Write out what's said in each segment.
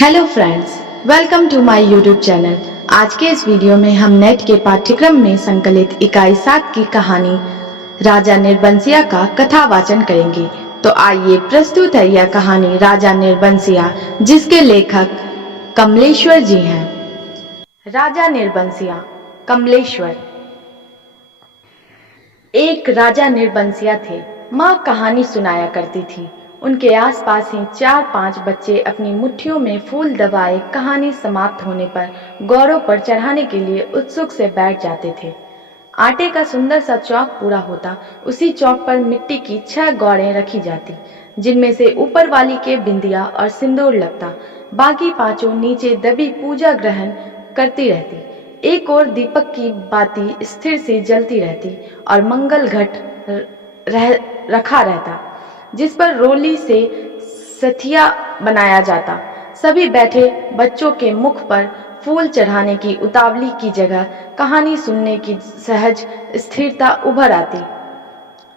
Hello friends, welcome to my YouTube channel. आज के इस वीडियो में हम नेट के पाठ्यक्रम में संकलित इकाई 7 की कहानी राजा निर्बंसिया का कथा वाचन करेंगे। तो आइए प्रस्तुत है यह कहानी राजा निर्बंसिया, जिसके लेखक कमलेश्वर जी हैं। राजा निर्बंसिया। कमलेश्वर। एक राजा निर्बंसिया थे। माँ कहानी सुनाया करती थी। उनके आसपास ही 4-5 बच्चे अपनी मुट्ठियों में फूल दबाए कहानी समाप्त होने पर गौरों पर चढ़ाने के लिए उत्सुक से बैठ जाते थे। आटे का सुंदर सा चौक पूरा होता। उसी चौक पर मिट्टी की 6 गौरें रखी जाती, जिनमें से ऊपर वाली के बिंदिया और सिंदूर लगता। बाकी 5 नीचे दबी पूजा ग्रहण करती रहती। एक और दीपक की बाती स्थिर सी जलती रहती और मंगल घट रखा रहता, जिस पर रोली से सथिया बनाया जाता। सभी बैठे बच्चों के मुख पर फूल चढ़ाने की उतावली की जगह कहानी सुनने की सहज स्थिरता उभर आती।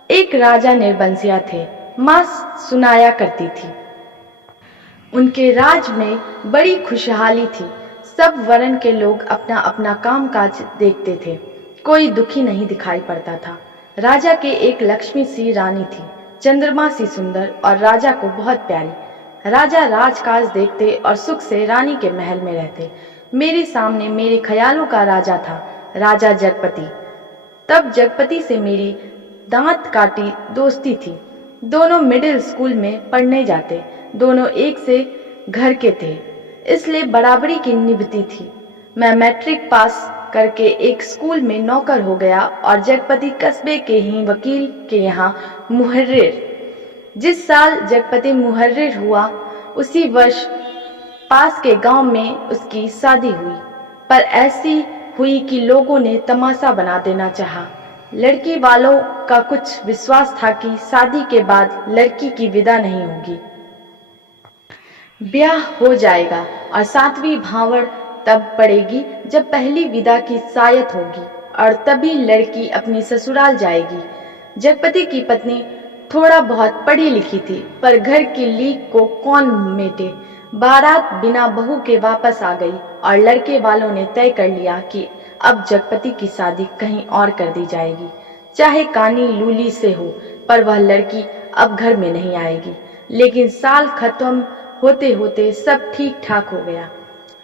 एक राजा निर्बंसिया थे। माँ सुनाया करती थी। उनके राज में बड़ी खुशहाली थी। सब वर्ण के लोग अपना अपना काम काज देखते थे। कोई दुखी नहीं दिखाई पड़ता था। राजा के एक लक्ष्मी सी रानी थी, चंद्रमा सी सुंदर और राजा को बहुत प्यारी। राजा राजकाज देखते और सुख से रानी के महल में रहते। मेरे सामने मेरे ख्यालों का राजा था, राजा जगपति। तब जगपति से मेरी दांत काटी दोस्ती थी। दोनों मिडिल स्कूल में पढ़ने जाते। दोनों एक से घर के थे, इसलिए बराबरी की निभती थी। मैं मैट्रिक पास करके एक स्कूल में नौकर हो गया और जगपति कस्बे के ही वकील के यहाँ मुहर्रिर। जिस साल जगपति मुहर्रिर हुआ, उसी वर्ष पास के गांव में उसकी शादी हुई। पर ऐसी हुई कि लोगों ने तमाशा बना देना चाहा। लड़की वालों का कुछ विश्वास था कि शादी के बाद लड़की की विदा नहीं होगी, ब्याह हो जाएगा और 7वीं भांवड़ तब पड़ेगी जब पहली विदा की सायत होगी और तभी लड़की अपनी ससुराल जाएगी। जगपति की पत्नी थोड़ा बहुत पढ़ी लिखी थी, पर घर की लीक को कौन मेटे। बारात बिना बहू के वापस आ गई और लड़के वालों ने तय कर लिया कि अब जगपति की शादी कहीं और कर दी जाएगी, चाहे कानी लूली से हो, पर वह लड़की अब घर में नहीं आएगी। लेकिन साल खत्म होते होते सब ठीक ठाक हो गया।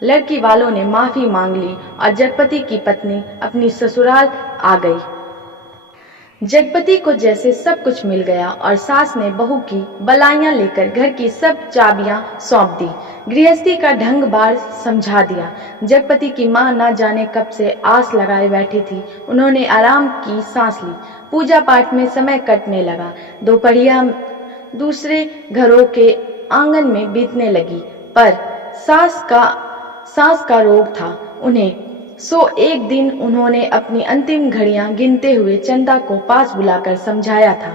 लड़की वालों ने माफी मांग ली और जगपति की पत्नी अपनी ससुराल आ गई। जगपति को जैसे सब कुछ मिल गया और सास ने बहू की बलाइयां लेकर घर की सब चाबियां सौंप दी। गृहस्थी का ढंग बार समझा दिया। जगपति की मां न जाने कब से आस लगाए बैठी थी। उन्होंने आराम की सांस ली। पूजा पाठ में समय कटने लगा। दोपहरिया दूसरे घरों के आंगन में बीतने लगी, पर सांस का रोग था उन्हें। सो एक दिन उन्होंने अपनी अंतिम घड़ियां गिनते हुए चंदा को पास बुलाकर समझाया था,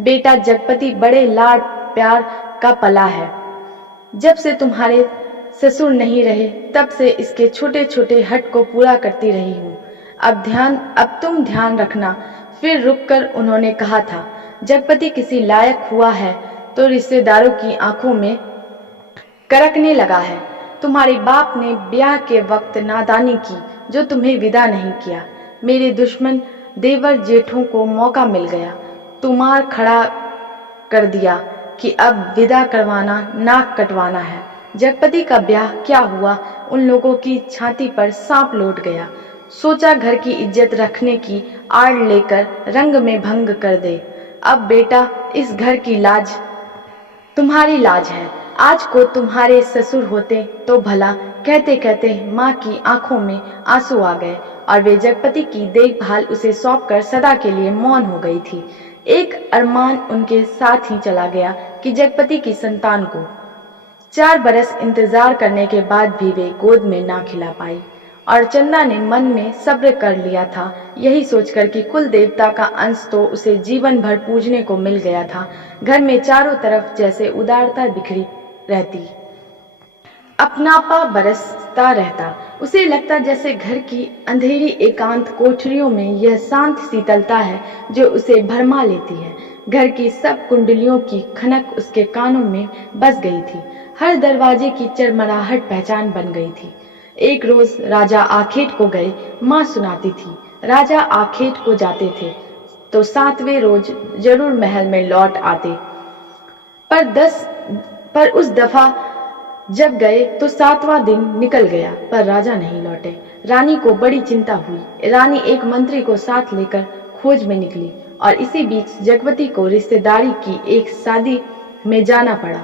बेटा जगपति बड़े लाड प्यार का पला है। जब से तुम्हारे ससुर नहीं रहे तब से इसके छोटे छोटे हट को पूरा करती रही हूँ। अब तुम ध्यान रखना। फिर रुककर उन्होंने कहा था, जगपति किसी लायक हुआ है तो रिश्तेदारों की आंखों में करकने लगा है। तुम्हारे बाप ने ब्याह के वक्त नादानी की जो तुम्हें विदा नहीं किया। मेरे दुश्मन देवर जेठों को मौका मिल गया, तुम्हार खड़ा कर दिया कि अब विदा करवाना नाक कटवाना है। जगपति का ब्याह क्या हुआ, उन लोगों की छाती पर सांप लौट गया। सोचा घर की इज्जत रखने की आड़ लेकर रंग में भंग कर दे। अब बेटा इस घर की लाज तुम्हारी लाज है। आज को तुम्हारे ससुर होते तो भला, कहते कहते माँ की आंखों में आंसू आ गए और वे जगपति की देखभाल उसे सौंपकर सदा के लिए मौन हो गई थी। एक अरमान उनके साथ ही चला गया कि जगपति की संतान को 4 बरस इंतजार करने के बाद भी वे गोद में ना खिला पाई। और चंदा ने मन में सब्र कर लिया था, यही सोचकर कि कुल देवता का अंश तो उसे जीवन भर पूजने को मिल गया था। घर में चारों तरफ जैसे उदारता बिखरी रहती, अपनापा बरसता रहता। उसे लगता जैसे घर की अंधेरी एकांत कोठरियों में यह शांत शीतलता है जो उसे भरमा लेती है। घर की सब कुंडलियों की खनक उसके कानों में बस गई थी। हर दरवाजे की चरमराहट पहचान बन गई थी। एक रोज राजा आखेट को गए। माँ सुनाती थी, राजा आखेट को जाते थे तो 7वें रोज जरूर महल में लौट आते। पर उस दफा जब गए तो 7वां दिन निकल गया पर राजा नहीं लौटे। रानी को बड़ी चिंता हुई। रानी एक मंत्री को साथ लेकर खोज में निकली और इसी बीच जगपति को रिश्तेदारी की एक शादी में जाना पड़ा।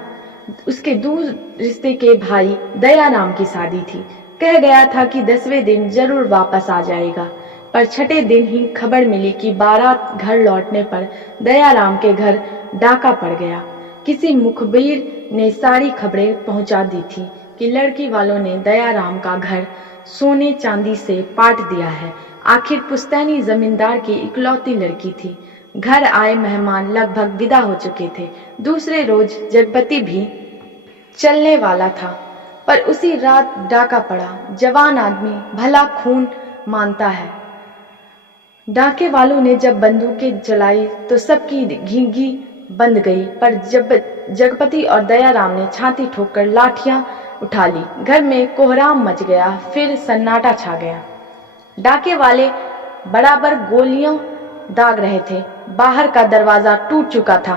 उसके दूर रिश्ते के भाई दयाराम की शादी थी। कह गया था कि 10वें दिन जरूर वापस आ जाएगा, पर छठे दिन ही खबर मिली कि बारात घर लौटने पर दयाराम के घर डाका पड़ गया। किसी मुखबिर ने सारी खबरें पहुंचा दी थी कि लड़की वालों ने दयाराम का घर सोने चांदी से पाट दिया है। आखिर पुश्तैनी जमींदार की इकलौती लड़की थी। घर आए मेहमान लगभग विदा हो चुके थे। दूसरे रोज जगपति भी चलने वाला था, पर उसी रात डाका पड़ा। जवान आदमी भला खून मानता है। डाके वालों ने जब बंदूकें चलाई तो सबकी घींगी बंद गई, पर जब जगपति और दयाराम ने छाती ठोककर लाठियां उठा ली। घर में कोहराम मच गया, फिर सन्नाटा छा गया। डाके वाले बराबर गोलियां दाग रहे थे। बाहर का दरवाजा टूट चुका था,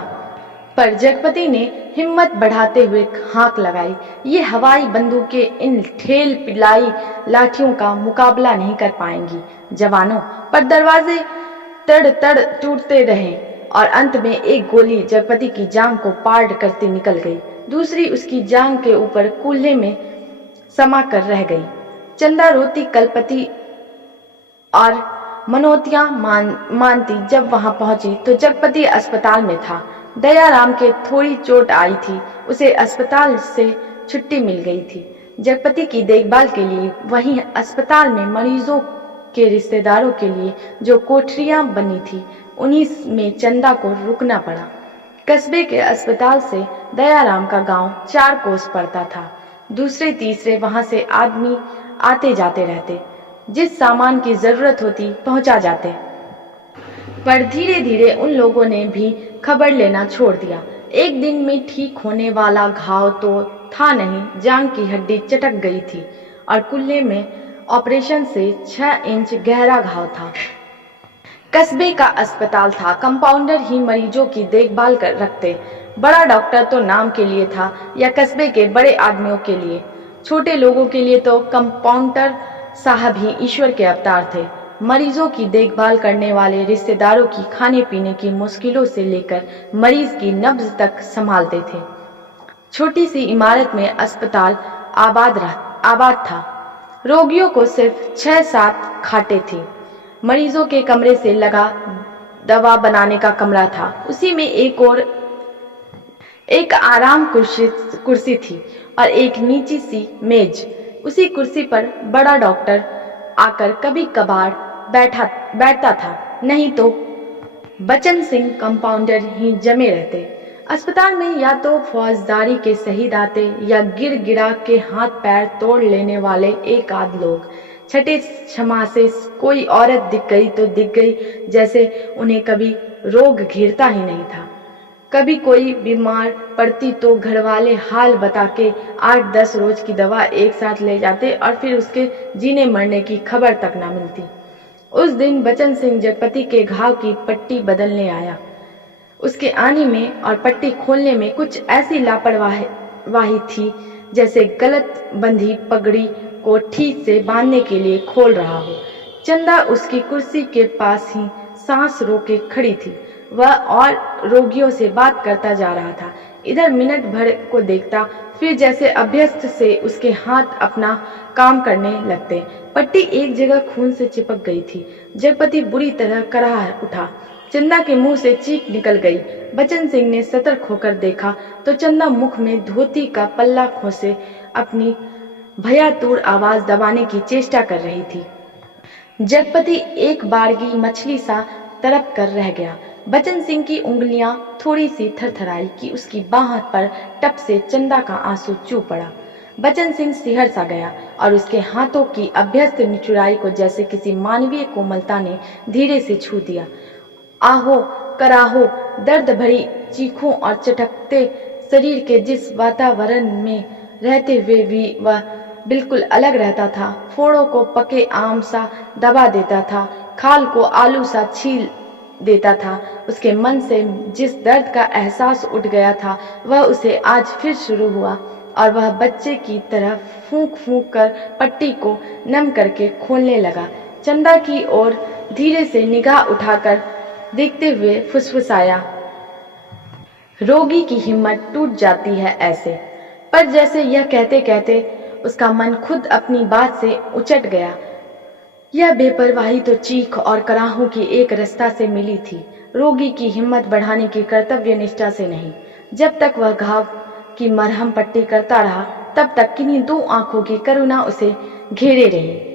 पर जगपति ने हिम्मत बढ़ाते हुए हाँक लगाई, ये हवाई बंदूकें इन ठेल पिलाई लाठियों का मुकाबला नहीं कर पाएंगी जवानों। पर दरवाजे तड़ तड़ टूटते रहे और अंत में एक गोली जगपति की जांघ को पार करती निकल गई, दूसरी उसकी जांघ के ऊपर कूल्हे में समा कर रह गई। चंदा रोती कलपति और मनोतियां मानती जब वहां पहुंची तो जगपति अस्पताल में था। दयाराम के थोड़ी चोट आई थी, उसे अस्पताल से छुट्टी मिल गई थी। जगपति की देखभाल के लिए वहीं अस्पताल में मरीजों के रिश्तेदारों के लिए जो कोठरियां बनी थी उन्हीं में चंदा को रुकना पड़ा। कस्बे के अस्पताल से दयाराम का गांव 4 कोस पड़ता था। दूसरे तीसरे वहां से आदमी आते जाते रहते, जिस सामान की जरूरत होती पहुंचा जाते। पर धीरे धीरे उन लोगों ने भी खबर लेना छोड़ दिया। एक दिन में ठीक होने वाला घाव तो था नहीं, जांघ की हड्डी चटक गई थी और कुल्ले में ऑपरेशन से 6 इंच गहरा घाव था। कस्बे का अस्पताल था, कंपाउंडर ही मरीजों की देखभाल कर रखते। बड़ा डॉक्टर तो नाम के लिए था या कस्बे के बड़े आदमियों के लिए। छोटे लोगों के लिए तो कंपाउंडर साहब ही ईश्वर के अवतार थे। मरीजों की देखभाल करने वाले रिश्तेदारों की खाने पीने की मुश्किलों से लेकर मरीज की नब्ज तक संभालते थे। छोटी सी इमारत में अस्पताल आबाद था। रोगियों को सिर्फ 6-7 खाटें थी। मरीजों के कमरे से लगा दवा बनाने का कमरा था, उसी में एक आराम कुर्सी थी और एक नीची सी मेज। उसी कुर्सी पर बड़ा डॉक्टर आकर कभी कभार बैठता था, नहीं तो बचन सिंह कंपाउंडर ही जमे रहते। अस्पताल में या तो फौजदारी के शहीद आते या गिरा के हाथ पैर तोड़ लेने वाले एक आध लोग। छठे क्षमा से कोई औरत दिख गई तो दिख गई, जैसे उन्हें कभी रोग घिरता ही नहीं था। कभी कोई बीमार पड़ती तो घरवाले हाल बता के 8-10 रोज की दवा एक साथ ले जाते और फिर उसके जीने मरने की खबर तक ना मिलती। उस दिन बचन सिंह जगपति के घाव की पट्टी बदलने आया। उसके आने में और पट्टी खोलने में कुछ ऐसी लापरवाही थी जैसे गलत बंधी पगड़ी को ठीक से बांधने के लिए खोल रहा हो। चंदा उसकी कुर्सी के पास ही सांस रोके खड़ी थी। वह और रोगियों से बात करता जा रहा था। इधर मिनट भर को देखता, फिर जैसे अभ्यस्त से उसके हाथ अपना काम करने लगते। पट्टी एक जगह खून से चिपक गई थी। जगपति बुरी तरह कराह उठा। चंदा के मुंह से चीख निकल गई। बचन सिंह ने सतर्क होकर देखा तो चंदा मुख में धोती का पल्ला खोसे अपनी भयातुर आवाज दबाने की चेष्टा कर रही थी। जगपति एक बारगी मछली सा तड़प कर रह गया। बचन सिंह की उंगलियां थोड़ी सी थरथराई कि उसकी बाह पर टप से चंदा का आंसू चू पड़ा। बचन सिंह सिहर सा गया और उसके हाथों की अभ्यस्त निचुराई को जैसे किसी मानवीय कोमलता ने धीरे से छू दिया। आहो कराहो, दर्द भरी चीखों और चटकते शरीर के जिस वातावरण में रहते हुए भी वह बिल्कुल अलग रहता था। फोड़ों को पके आम सा दबा देता था, खाल को आलू सा छील देता था। उसके मन से जिस दर्द का एहसास उठ गया था वह उसे आज फिर शुरू हुआ और वह बच्चे की तरह फूंक फूंक कर पट्टी को नम करके खोलने लगा। चंदा की ओर धीरे से निगाह उठाकर देखते हुए फुसफुसाया, रोगी की हिम्मत टूट जाती है ऐसे। पर जैसे यह कहते कहते उसका मन खुद अपनी बात से उचट गया। यह बेपरवाही तो चीख और कराहों की एक रस्ता से मिली थी, रोगी की हिम्मत बढ़ाने की कर्तव्य निष्ठा से नहीं। जब तक वह घाव की मरहम पट्टी करता रहा तब तक किन्हीं दो आंखों की करुणा उसे घेरे रही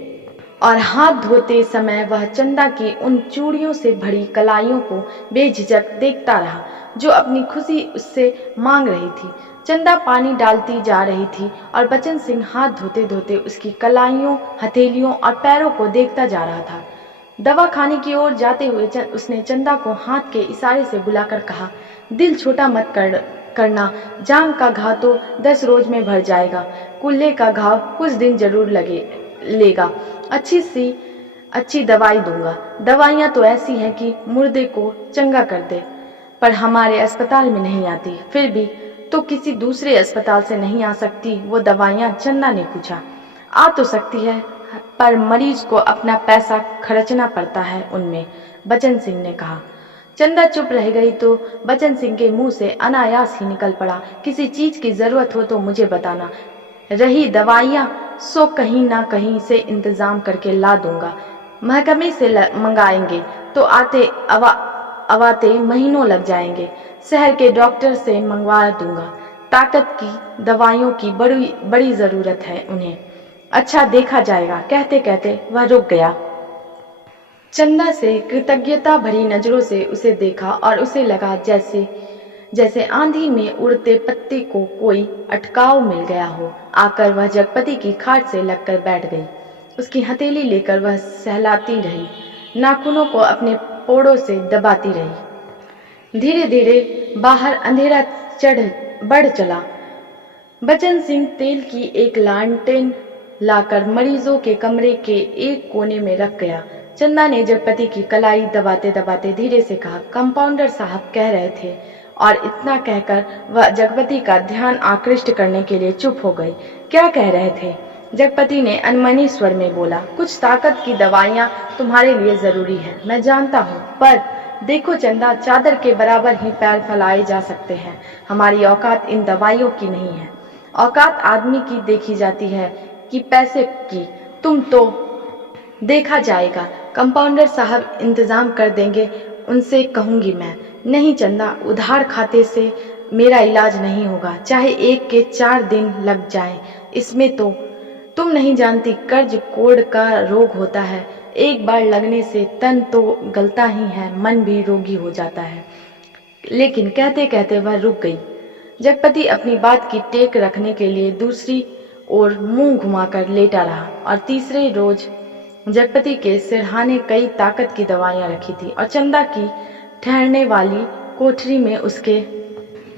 और हाथ धोते समय वह चंदा की उन चूड़ियों से भरी कलाइयों को बेझिझक देखता रहा जो अपनी खुशी उससे मांग रही थी। चंदा पानी डालती जा रही थी और बचन सिंह हाथ धोते धोते उसकी कलाइयों, हथेलियों और पैरों को देखता जा रहा था। दवा खाने की ओर जाते हुए उसने चंदा को हाथ के इशारे से बुलाकर कहा, दिल छोटा मत करना, जांग का घाव तो 10 रोज में भर जाएगा, कुल्हे का घाव कुछ दिन जरूर लेगा, अच्छी दवाई दूंगा। दवाइयां तो ऐसी हैं कि मुर्दे को चंगा कर दे, पर हमारे अस्पताल में नहीं आती। फिर भी तो किसी दूसरे अस्पताल से नहीं आ सकती वो दवाइयां? चंदा ने पूछा। आ तो सकती है, पर मरीज को अपना पैसा खर्चना पड़ता है उनमें, बचन सिंह ने कहा। चंदा चुप रह गई तो बचन सिंह के मुंह से अनायास ही निकल पड़ा, किसी चीज की जरूरत हो तो मुझे बताना, रही दवाइयां सो कहीं ना कहीं से इंतजाम करके ला दूंगा। महकमे से मंगाएंगे तो आवाते महीनों लग जाएंगे, शहर के डॉक्टर से मंगवा दूंगा। ताकत की दवाइयों की बड़ी जरूरत है उन्हें। अच्छा देखा जाएगा। कहते कहते वह रुक गया। चंदा से कृतज्ञता भरी नजरों से उसे देखा और उसे लगा जैसे आंधी में उड़ते पत्ते को कोई अटकाव मिल गया हो। आकर वह जगपति की खाट से लगकर बैठ गई। उसकी हथेली लेकर वह सहलाती रही, नाखूनों को अपने पोड़ों से दबाती रही। धीरे धीरे बाहर अंधेरा बढ़ चला। बचन सिंह तेल की एक लालटेन लाकर मरीजों के कमरे के एक कोने में रख गया। चंदा ने जगपति की कलाई दबाते दबाते धीरे से कहा, कंपाउंडर साहब कह रहे थे, और इतना कहकर वह जगपति का ध्यान आकृष्ट करने के लिए चुप हो गई। क्या कह रहे थे? जगपति ने अनमनी स्वर में बोला, कुछ ताकत की दवाइयां तुम्हारे लिए जरूरी है, मैं जानता हूँ, पर देखो चंदा, चादर के बराबर ही पैर फैलाए जा सकते हैं। हमारी औकात इन दवाइयों की नहीं है। औकात आदमी की देखी जाती है कि पैसे की। तुम तो देखा जाएगा, कंपाउंडर साहब इंतजाम कर देंगे, उनसे कहूंगी मैं। नहीं चंदा, उधार खाते से मेरा इलाज नहीं होगा, चाहे 1 के 4 दिन लग जाएं। इसमें तो तुम नहीं जानती, कर्ज कोड़ का रोग होता है, एक बार लगने से तन तो गलता ही है, मन भी रोगी हो जाता है। लेकिन कहते कहते वह रुक गई। जगपति अपनी बात की टेक रखने के लिए दूसरी ओर मुंह घुमाकर लेटा रहा और तीसरे रोज जगपति के सिरहाने कई ताकत की दवाइयां रखी थी और चंदा की ठहरने वाली कोठरी में उसके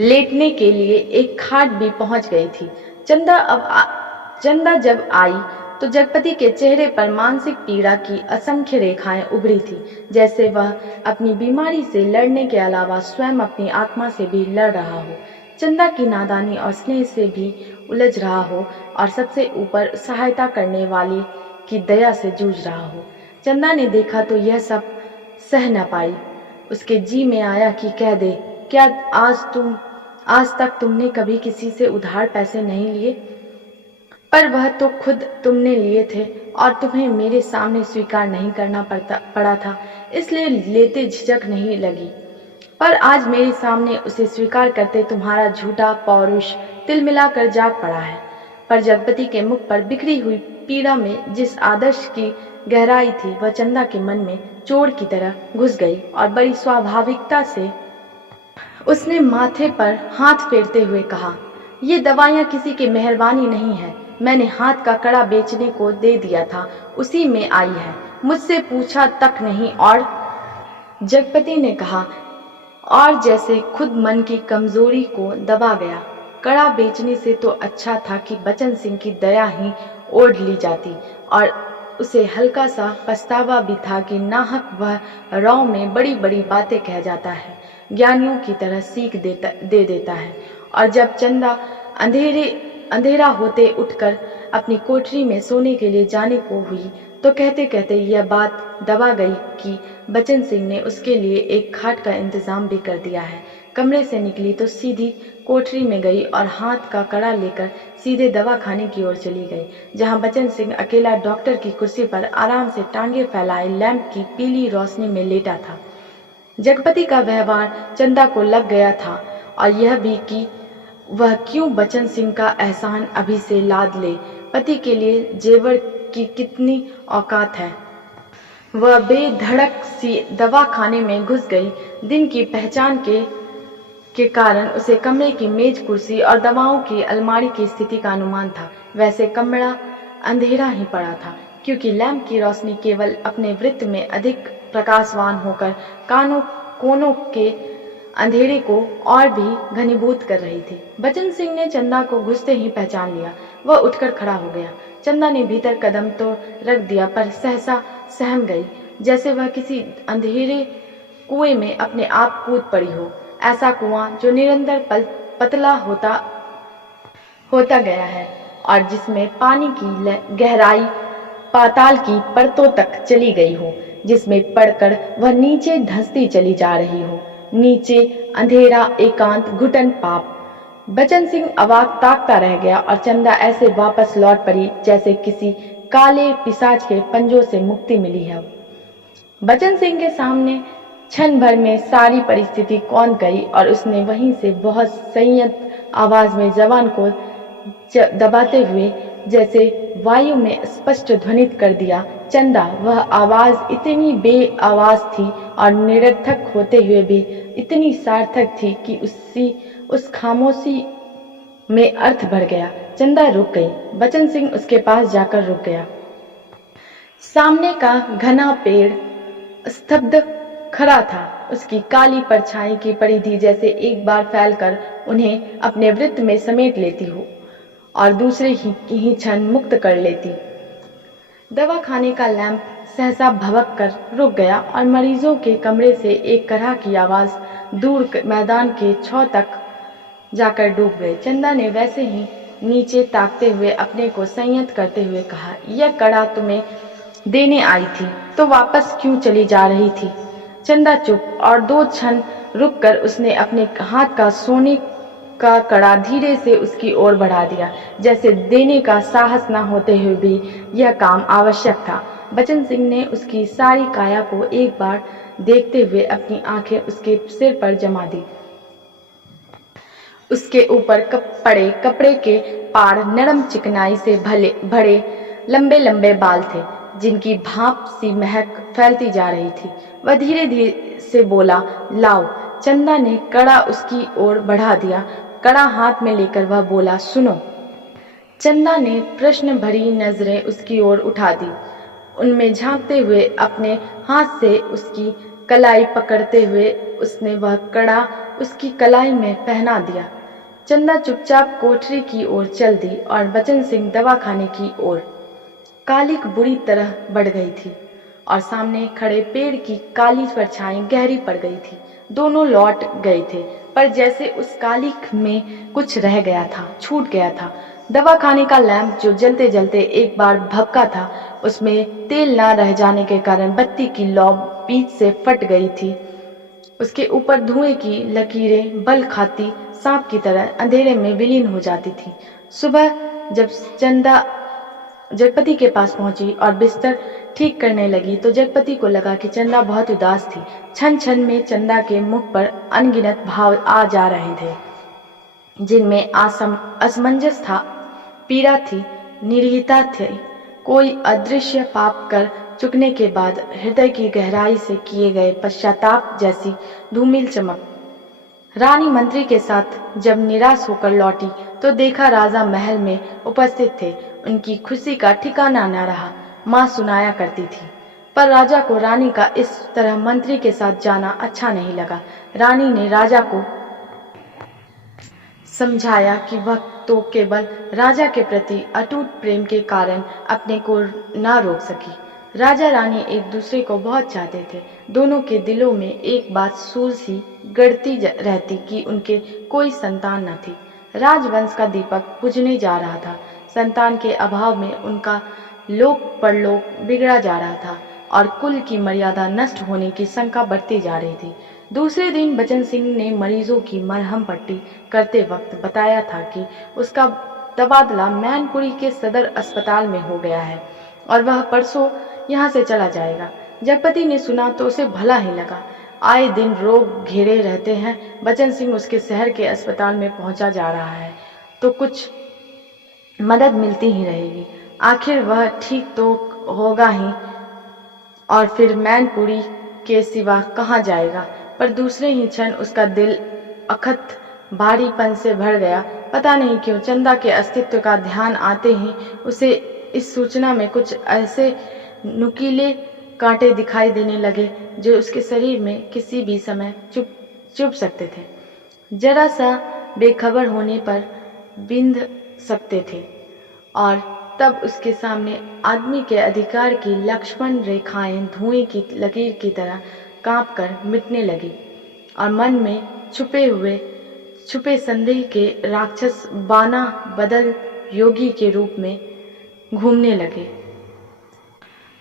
लेटने के लिए एक खाट भी पहुंच गई थी। चंदा जब आई तो जगपति के चेहरे पर मानसिक पीड़ा की असंख्य रेखाएं उभरी थी, जैसे वह अपनी बीमारी से लड़ने के अलावा स्वयं अपनी आत्मा से भी लड़ रहा हो, चंदा की नादानी और स्नेह से भी उलझ रहा हो और सबसे ऊपर सहायता करने वाली की दया से जूझ रहा हो। चंदा ने देखा तो यह सब सह न पाई। उसके जी में आया कि कह दे, क्या आज तक तुमने कभी किसी से उधार पैसे नहीं लिए? पर वह तो खुद तुमने लिए थे और तुम्हें मेरे सामने स्वीकार नहीं करना पड़ा था, इसलिए लेते झिझक नहीं लगी। पर आज मेरे सामने उसे स्वीकार करते तुम्हारा झूठा पौरुष तिलमिलाकर जाग पड़ा है। पर जगपति के मुख पर बिखरी हुई पीड़ा में जिस आदर्श की गहराई थी वह चंदा के मन में चोट की तरह घुस गई और बड़ी स्वाभाविकता से उसने माथे पर हाथ फेरते हुए कहा, ये दवाइयां किसी की मेहरबानी नहीं है, मैंने हाथ का कड़ा बेचने को दे दिया था, उसी में आई है, मुझसे पूछा तक नहीं। और जगपति ने कहा, और जैसे खुद मन की कमजोरी को दबा गया। कड़ा बेचने से तो अच्छा था कि बचन सिंह की दया ही ओढ़ ली जाती, और उसे हल्का सा पछतावा भी था कि नाहक वह राव में बड़ी बड़ी बातें कह जाता है, ज्ञानियों की तरह सीख दे देता है। और जब चंदा अंधेरा होते उठकर अपनी कोठरी में सोने के लिए जाने को हुई, तो कहते कहते यह बात दबा गई कि बचन सिंह ने उसके लिए एक खाट का इंतजाम भी कर दिया है। कमरे से निकली तो सीधी कोठरी में गई और हाथ का कड़ा लेकर सीधे दवा खाने की ओर चली गई, जहां बचन सिंह अकेला डॉक्टर की कुर्सी पर आराम से टांगे फैलाए लैंप की पीली रोशनी में लेटा था। जगपति का व्यवहार चंदा को लग गया था, और यह भी कि वह क्यों बचन सिंह का एहसान अभी से लाद ले। पति के लिए जेवर की कितनी औकात है। वह बेधड़क सी दवा खाने में घुस गई। दिन की पहचान के कारण उसे कमरे की मेज कुर्सी और दवाओं की अलमारी की स्थिति का अनुमान था। वैसे कमरा अंधेरा ही पड़ा था, क्योंकि लैंप की रोशनी केवल अपने वृत्त में अधिक प्रकाशवान होकर कोनों के अंधेरे को और भी घनीभूत कर रही थी। बचन सिंह ने चंदा को घुसते ही पहचान लिया। वह उठकर खड़ा हो गया। चंदा ने भीतर कदम तो रख दिया, पर सहसा सहम गई, जैसे वह किसी अंधेरे कुएं में अपने आप कूद पड़ी हो। ऐसा कुआं जो निरंतर पतला होता गया है, और जिसमें पानी की गहराई पाताल की परतों तक चली गई हो, जिसमें पड़कर वह नीचे धंसती चली जा रही हो। नीचे अंधेरा, एकांत, घुटन, पाप। बचन सिंह अवाक ताकता रह गया, और चंदा ऐसे वापस लौट पड़ी जैसे किसी काले पिशाच के पंजों से मुक्ति मिली है। बचन सिंह के सामने क्षण भर में सारी परिस्थिति कौंध गई, और उसने वहीं से बहुत संयत आवाज में जबान को दबाते हुए जैसे वायु में स्पष्ट ध्वनित कर दिया, चंदा। वह आवाज इतनी बेआवाज थी और निरर्थक होते हुए भी इतनी सार्थक थी कि उस खामोशी में अर्थ भर गया। चंदा रुक गई। बचन सिंह उसके पास जाकर रुक गया। सामने का घना पेड़ स्तब्ध खड़ा था। उसकी काली परछाई की परिधि जैसे एक बार फैलकर उन्हें अपने वृत्त में समेट लेती हो और दूसरे ही क्षण मुक्त कर लेती। दवाखाने का लैंप सहसा भभक कर रुक गया, और मरीजों के कमरे से एक करहा की आवाज दूर मैदान के छौ तक जाकर डूब गई। चंदा ने वैसे ही नीचे ताकते हुए अपने को संयत करते हुए कहा, यह कड़ा तुम्हें देने आई थी तो वापस क्यों चली जा रही थी? चंदा चुप, और 2 क्षण रुककर उसने अपने हाथ का सोने का कड़ा धीरे से उसकी ओर बढ़ा दिया, जैसे देने का साहस न होते हुए भी यह काम आवश्यक था। बचन सिंह ने उसकी सारी काया को एक बार देखते हुए अपनी आंखें उसके सिर पर जमा दी। उसके ऊपर पड़े कपड़े के पाड़ नरम चिकनाई से भरे लंबे लंबे बाल थे, जिनकी भाप सी महक फैलती जा रही थी। वह धीरे धीरे से बोला, लाओ। चंदा ने कड़ा उसकी ओर बढ़ा दिया। कड़ा हाथ में लेकर वह बोला, सुनो। चंदा ने प्रश्न भरी नजरें उसकी ओर उठा दी। उनमें झांकते हुए अपने हाथ से उसकी कलाई पकड़ते हुए उसने वह कड़ा उसकी कलाई में पहना दिया। चंदा चुपचाप कोठरी की ओर चल दी, और बचन सिंह दवाखाने की ओर। कालिक बुरी तरह बढ़ गई थी, और सामने खड़े पेड़ की काली परछाई गहरी पड़ गई थी। दोनों लौट गए थे, पर जैसे उस कालिक में कुछ रह गया था, छूट गया था। दवाखाने का लैंप जो जलते जलते एक बार भभका था, उसमें तेल न रह जाने के कारण बत्ती की लौ बीच से फट गई थी। उसके ऊपर धुएं की लकीरें बल खाती सांप की तरह अंधेरे में विलीन हो जाती थी। सुबह जब चंदा जगपति के पास पहुंची और बिस्तर ठीक करने लगी, तो जगपति को लगा कि चंदा बहुत उदास थी। क्षण क्षण में चंदा के मुख पर अनगिनत भाव आ जा रहे थे, जिनमें असमंजस था, पीड़ा थी, निरीहता थी, कोई अदृश्य पाप कर चुकने के बाद हृदय की गहराई से किए गए पश्चाताप जैसी धूमिल चमक। रानी मंत्री के साथ जब निराश होकर लौटी, तो देखा राजा महल में उपस्थित थे। उनकी खुशी का ठिकाना न रहा। माँ सुनाया करती थी, पर राजा को रानी का इस तरह मंत्री के साथ जाना अच्छा नहीं लगा। रानी ने राजा को समझाया कि वह तो केवल राजा के प्रति अटूट प्रेम के कारण अपने को ना रोक सकी। राजा रानी एक दूसरे को बहुत चाहते थे। दोनों के दिलों में एक बात सूल सी गड़ती रहती कि उनके कोई संतान न थी। राजवंश का दीपक बुझने जा रहा था। संतान के अभाव में उनका लोक परलोक बिगड़ा जा रहा था और कुल की मर्यादा नष्ट होने की शंका बढ़ती जा रही थी। दूसरे दिन बचन सिंह ने मरीजों की मरहम पट्टी करते वक्त बताया था कि उसका तबादला मैनपुरी के सदर अस्पताल में हो गया है और वह परसों यहाँ से चला जाएगा। जगपति ने सुना तो उसे भला ही लगा। आए दिन रोग घेरे रहते हैं। बचन सिंह उसके शहर के अस्पताल में पहुंचा जा रहा है तो कुछ मदद मिलती ही रहेगी। आखिर वह ठीक तो होगा ही, और फिर मैनपुरी के सिवा कहाँ जाएगा। पर दूसरे ही क्षण उसका दिल अखत भारीपन से भर गया। पता नहीं क्यों चंदा के अस्तित्व का ध्यान आते ही उसे इस सूचना में कुछ ऐसे नुकीले कांटे दिखाई देने लगे जो उसके शरीर में किसी भी समय चुभ सकते थे, जरा सा बेखबर होने पर बिंध सकते थे। और तब उसके सामने आदमी के अधिकार की लक्ष्मण रेखाएं धुएं की लकीर की तरह कांपकर मिटने लगी और मन में छुपे संदेह के राक्षस बाना बदल योगी के रूप में घूमने लगे।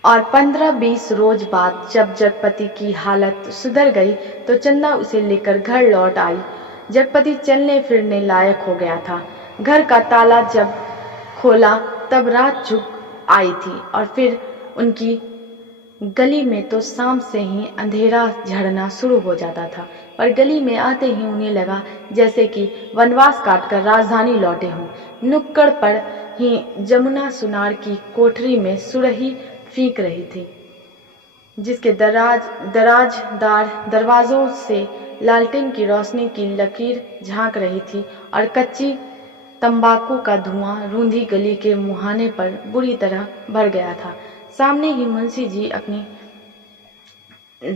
और 15-20 रोज बाद जब जगपति की हालत सुधर गई तो चंदा उसे लेकर घर लौट आई। जगपति चलने फिरने लायक हो गया था। घर का ताला जब खोला तब रात झुक आई थी और फिर उनकी गली में तो शाम से ही अंधेरा झड़ना शुरू हो जाता था। पर गली में आते ही उन्हें लगा जैसे कि वनवास काटकर राजधानी लौटे हों। नुक्कड़ पर ही जमुना सुनार की कोठरी में सुरही फींक रही थी, जिसके दराजदार दरवाजों से लालटेन की रोशनी की लकीर झांक रही थी और कच्ची तंबाकू का धुआं रूंधी गली के मुहाने पर बुरी तरह भर गया था। सामने ही मुंशी जी अपनी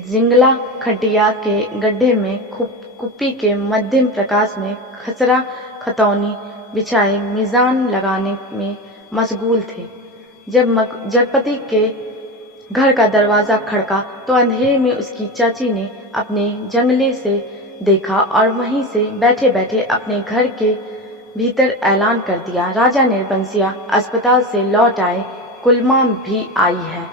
जिंगला खटिया के गड्ढे में कुप्पी के मध्यम प्रकाश में खसरा खतौनी बिछाए मिजान लगाने में मशगूल थे। जब जगपति के घर का दरवाजा खड़का तो अंधेरे में उसकी चाची ने अपने जंगले से देखा और वहीं से बैठे बैठे अपने घर के भीतर ऐलान कर दिया, राजा निर्बंसिया अस्पताल से लौट आए, कुलमा भी आई है।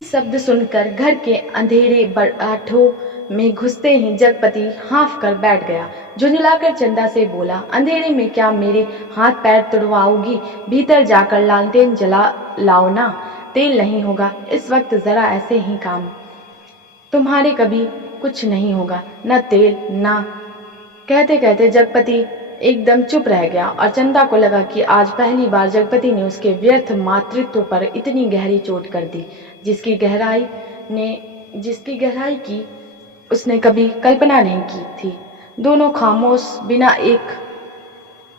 शब्द सुनकर घर के अंधेरे बराठों में घुसते ही जगपति हाँफ कर बैठ गया। झुंझलाकर चंदा से बोला, अंधेरे में क्या मेरे हाथ पैर तुड़वाओगी? भीतर जाकर लालटेन जला लाओ ना। तेल नहीं होगा इस वक्त, जरा ऐसे ही काम। तुम्हारे कभी कुछ नहीं होगा, न तेल ना। कहते कहते जगपति एकदम चुप रह गया और चंदा को लगा कि आज पहली बार जगपति ने उसके व्यर्थ मातृत्व पर इतनी गहरी चोट कर दी, जिसकी गहराई की उसने कभी कल्पना नहीं की थी। दोनों खामोश बिना एक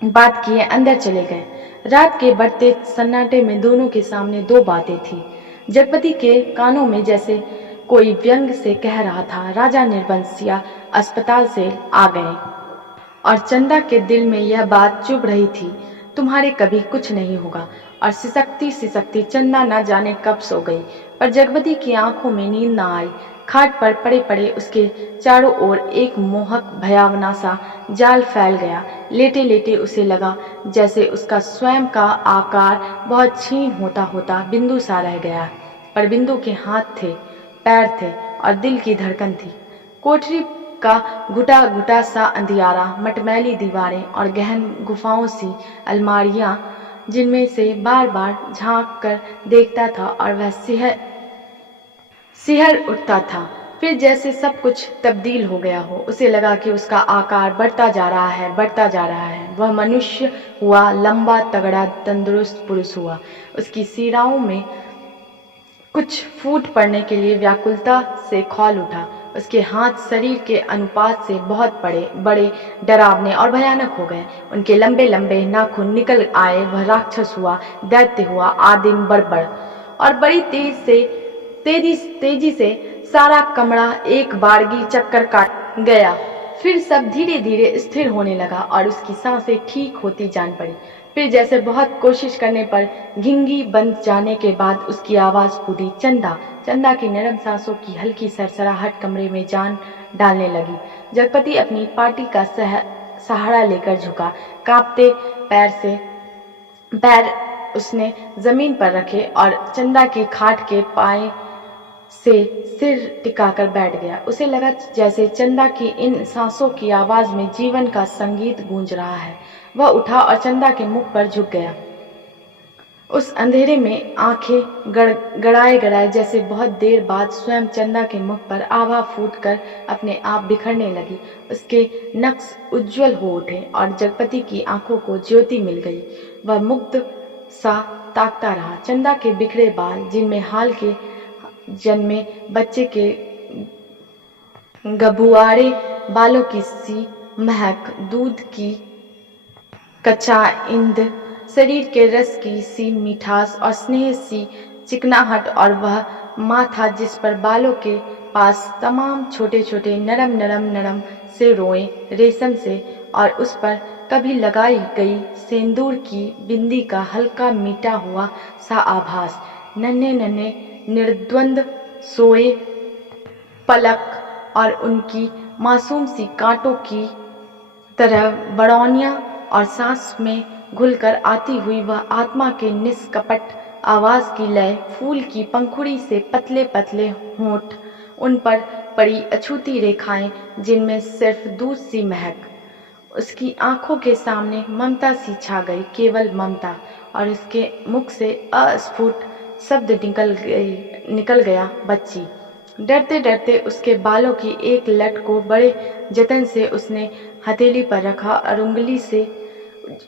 बात किए अंदर चले गए। रात के बढ़ते सन्नाटे में दोनों के सामने दो बातें थी। जगपति के कानों में जैसे कोई व्यंग से कह रहा था, राजा निर्बंसिया अस्पताल से आ गए, और चंदा के दिल में यह बात चुभ रही थी, तुम्हारे कभी कुछ नहीं होगा। और सिसकती चंदा न जाने कब सो गई, पर जगपति की आंखों में नींद न आई। खाट पर पड़े पड़े उसके चारों ओर एक मोहक भयावना सा जाल फैल गया। लेटे लेटे उसे लगा जैसे उसका स्वयं का आकार बहुत क्षीण होता होता बिंदु सा रह गया, पर बिंदु के हाथ थे, पैर थे और दिल की धड़कन थी। कोठरी का घुटा घुटा सा अंधियारा, मटमैली दीवारें और गहन गुफाओं सी अलमारियां, जिनमें से बार बार झांक कर देखता था और वह सिहर उठता था। फिर जैसे सब कुछ तब्दील हो गया हो। उसे लगा कि उसका आकार बढ़ता जा रहा है। वह मनुष्य हुआ, लंबा तगड़ा तंदुरुस्त पुरुष हुआ। उसकी सिराओं में कुछ फूट पड़ने के लिए व्याकुलता से खौल उठा। उसके हाथ शरीर के अनुपात से बहुत बड़े डरावने और भयानक हो गए। उनके लंबे लंबे नाखून निकल आए। वह राक्षस हुआ, दैत्य हुआ, आदिम बर्बर, और बड़ी तेज से तेजी तेजी से सारा कमरा एक बारगी चक्कर काट गया। फिर सब धीरे धीरे स्थिर होने लगा और उसकी सांसें ठीक होती जान पड़ी। फिर जैसे बहुत कोशिश करने पर घिंगी बंद जाने के बाद उसकी आवाज फूटी, चंदा। चंदा की नरम सांसों की हल्की सरसराहट कमरे में जान डालने लगी। जगपति अपनी पार्टी का सहारा लेकर झुका। कांपते पैर उसने जमीन पर रखे और चंदा की खाट के पाए से सिर टिकाकर बैठ गया। उसे लगा जैसे चंदा की इन सांसों की आवाज में जीवन का संगीत गूंज रहा है। वह उठा और चंदा के मुख पर झुक गया। उस अंधेरे में आंखें गड़ाए गड़ाए जैसे बहुत देर बाद स्वयं चंदा के मुख पर आभा फूट कर अपने आप बिखरने लगी। उसके नक्श उज्जवल हो उठे और जगपति की आंखों को ज्योति मिल गई। वह मुग्ध सा ताकता रहा। चंदा के बिखरे बाल, जिनमें हाल के जन्मे बच्चे के गबुआरे बालों की सी महक, दूध की कच्चा इंद, शरीर के रस की सी मिठास और स्नेह सी चिकनाहट, और वह माथा जिस पर बालों के पास तमाम छोटे छोटे नरम से रोए रेशम से, और उस पर कभी लगाई गई सेंदूर की बिंदी का हल्का मीठा हुआ सा आभास, नन्हे नन्हे निर्द्वंद सोए पलक और उनकी मासूम सी कांटों की तरह बड़ौनियां और सांस में घुलकर आती हुई वह आत्मा के निष्कपट आवाज की लय, फूल की पंखुड़ी से पतले पतले होंठ, उन पर पड़ी अछूती रेखाएं जिनमें सिर्फ दूध सी महक। उसकी आंखों के सामने ममता सी छा गई, केवल ममता, और उसके मुख से अस्फुट शब्द निकल गया, बच्ची। डरते डरते उसके बालों की एक लट को बड़े जतन से उसने हथेली पर रखा और उंगली से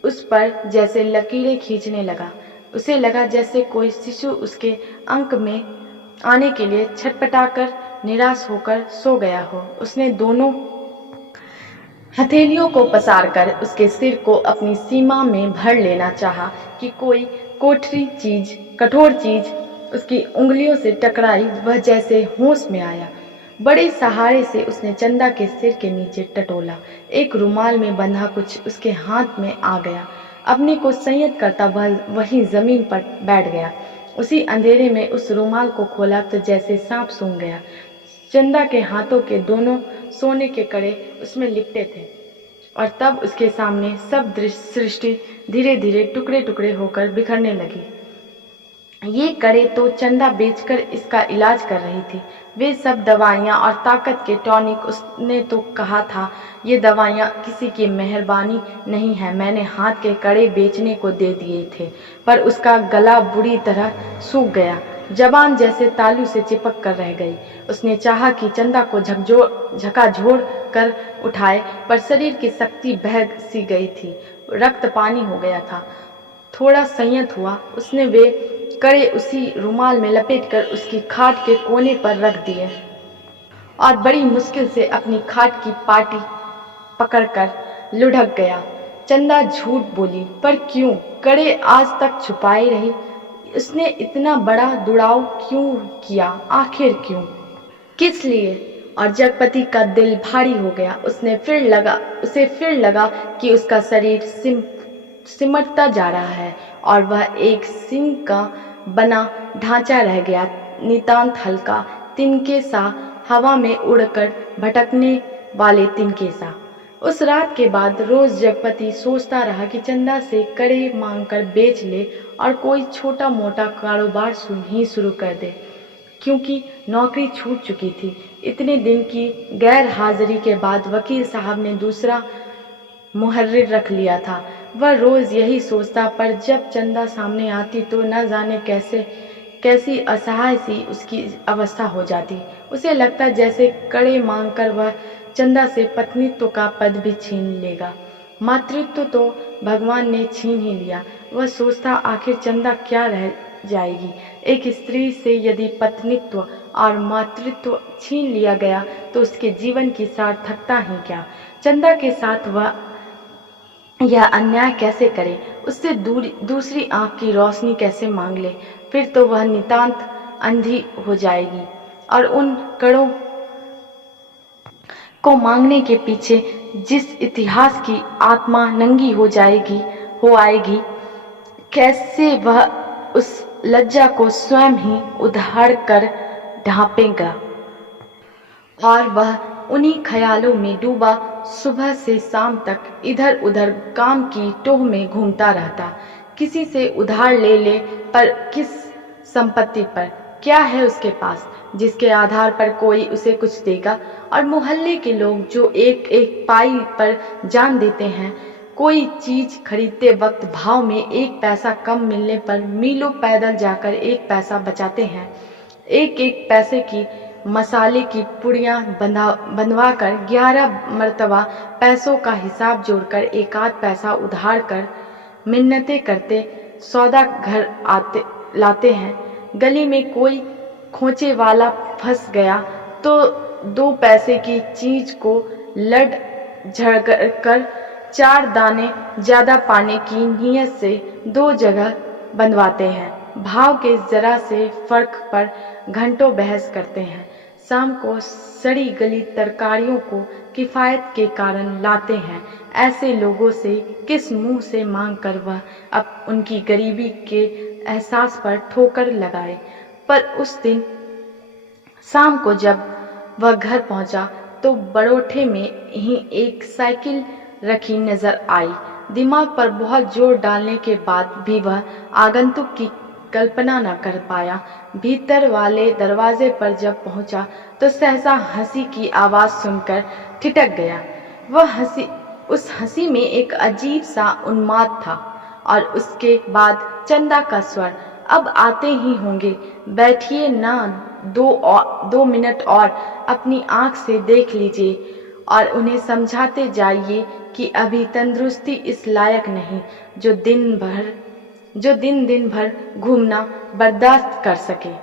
उस पर जैसे लकीरें खींचने लगा। उसे लगा जैसे कोई शिशु उसके अंक में आने के लिए छटपटाकर निराश होकर सो गया हो। उसने दोनों हथेलियों को पसारकर उसके सिर को अपनी सीमा में भर लेना चाहा कि कोई कठोर चीज उसकी उंगलियों से टकराई। वह जैसे होश में आया। बड़े सहारे से उसने चंदा के सिर के नीचे टटोला। एक रुमाल में बंधा कुछ उसके हाथ में आ गया। अपने को संयत करता वह वहीं जमीन पर बैठ गया। उसी अंधेरे में उस रुमाल को खोला तो जैसे सांप सूंघ गया। चंदा के हाथों के दोनों सोने के कड़े उसमें लिपटे थे, और तब उसके सामने सब सृष्टि धीरे धीरे टुकड़े टुकड़े होकर बिखरने लगी। ये कड़े तो चंदा बेचकर इसका इलाज कर रही थी। वे सब दवाइयाँ और ताकत के टॉनिक। उसने तो कहा था, ये दवाइयाँ किसी की मेहरबानी नहीं है, मैंने हाथ के कड़े बेचने को दे दिए थे। पर उसका गला बुरी तरह सूख गया, जबान जैसे तालू से चिपक कर रह गई। उसने चाहा कि चंदा को झकाझोर कर उठाए, पर शरीर की शक्ति बह सी गई थी, रक्त पानी हो गया था। थोड़ा संयत हुआ, उसने वे कड़े उसी रुमाल में लपेटकर उसकी खाट के कोने पर रख दिए और बड़ी मुश्किल से अपनी खाट की पाटी पकड़कर लुढ़क गया। चंदा झूठ बोली, पर क्यों? कड़े आज तक छुपाए रही। उसने इतना बड़ा दुड़ाव क्यों किया? आखिर क्यों? किस लिए? और जगपति का दिल भारी हो गया। उसे फिर लगा कि उसका शरीर सिमटता जा रहा है और वह एक सिंह का बना ढांचा रह गया, नितांत हल्का, तिनके सा, हवा में उड़कर भटकने वाले तिनके सा। उस रात के बाद रोज जगपति सोचता रहा कि चंदा से कड़े मांगकर बेच ले और कोई छोटा मोटा कारोबार ही शुरू कर दे, क्योंकि नौकरी छूट चुकी थी। इतने दिन की गैर हाजिरी के बाद वकील साहब ने दूसरा मुहर्रिर रख लिया था। वह रोज यही सोचता, पर जब चंदा सामने आती तो न जाने कैसी असहाय सी उसकी अवस्था हो जाती। उसे लगता जैसे कड़े मांगकर वह चंदा से पत्नीत्व का पद भी छीन लेगा। मातृत्व तो भगवान ने छीन ही लिया। वह सोचता, आखिर चंदा क्या रह जाएगी? एक स्त्री से यदि पत्नीत्व और मातृत्व छीन लिया गया तो उसके जीवन की सार्थकता ही क्या? चंदा के साथ वह यह अन्याय कैसे करे? उससे दूसरी आंख की रोशनी कैसे मांग ले? फिर तो वह नितांत अंधी हो जाएगी और उन कड़ों को मांगने के पीछे जिस इतिहास की आत्मा नंगी हो आएगी, कैसे वह उस लज्जा को स्वयं ही उधार कर ढांपेगा। और वह उन्हीं ख्यालों में डूबा सुबह से शाम तक इधर उधर काम की टोह में घूमता रहता। किसी से उधार ले पर किस संपत्ति पर, क्या है उसके पास जिसके आधार पर कोई उसे कुछ देगा। और मोहल्ले के लोग जो एक एक पाई पर जान देते हैं, कोई चीज खरीदते वक्त भाव में एक पैसा कम मिलने पर मीलों पैदल जाकर एक पैसा बचाते हैं। एक एक पैसे की मसाले की पुड़ियाँ बंधवा कर 11 मरतबा पैसों का हिसाब जोड़कर एक आध पैसा उधार कर मिन्नतें करते सौदा घर लाते हैं। गली में कोई खोचे वाला फंस गया तो 2 पैसे की चीज को लड़ झगड़ कर 4 दाने ज्यादा पाने की नीयत से 2 जगह बंधवाते हैं। भाव के जरा से फर्क पर घंटों बहस करते हैं। शाम को सड़ी गली तरकारियों को किफायत के कारण लाते हैं। ऐसे लोगों से किस मुंह से मांग कर वह अब उनकी गरीबी के एहसास पर ठोकर लगाए। पर उस दिन शाम को जब वह घर पहुंचा तो बड़ोठे में ही एक साइकिल रखी नजर आई। दिमाग पर बहुत जोर डालने के बाद भी वह आगंतुक की कल्पना न कर पाया। भीतर वाले दरवाजे पर जब पहुंचा तो सहसा हंसी की आवाज सुनकर ठिठक गया। उस हंसी में एक अजीब सा उन्माद था। और उसके बाद चंदा का स्वर, अब आते ही होंगे, बैठिए ना 2 मिनट और अपनी आंख से देख लीजिए और उन्हें समझाते जाइए कि अभी तंदुरुस्ती इस लायक नहीं जो दिन भर घूमना बर्दाश्त कर सके।